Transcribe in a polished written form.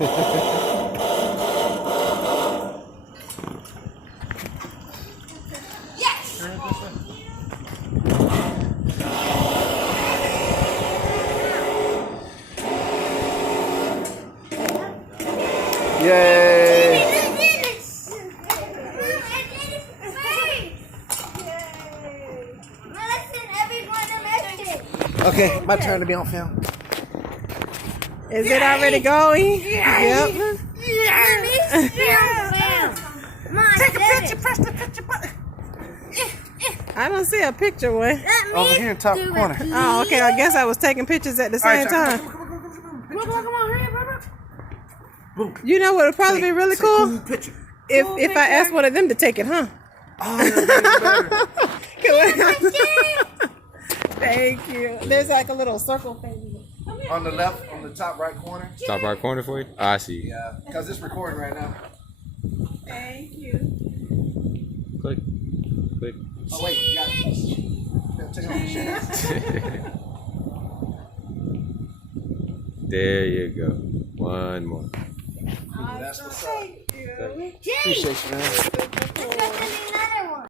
Yes! Yay! Okay, my turn to be on film. Is it already going? Yep. Take a picture, press the picture button. I don't see a picture one. Over here in top corner. Oh, okay. I guess I was taking pictures at the same time. Come on, hurry up. You know what would probably be really cool? Picture. If I asked one of them to take it, huh? Oh, that's better. Thank you. There's like a little circle thing. On the left, on the top right corner. Top right corner for you? Oh, I see. Yeah, because it's recording right now. Thank you. Click. Click. Oh, wait, you got it. Take off your shoes. There you go. One more. That's what's up. Thank you. Appreciate you, man. Let's go to another one.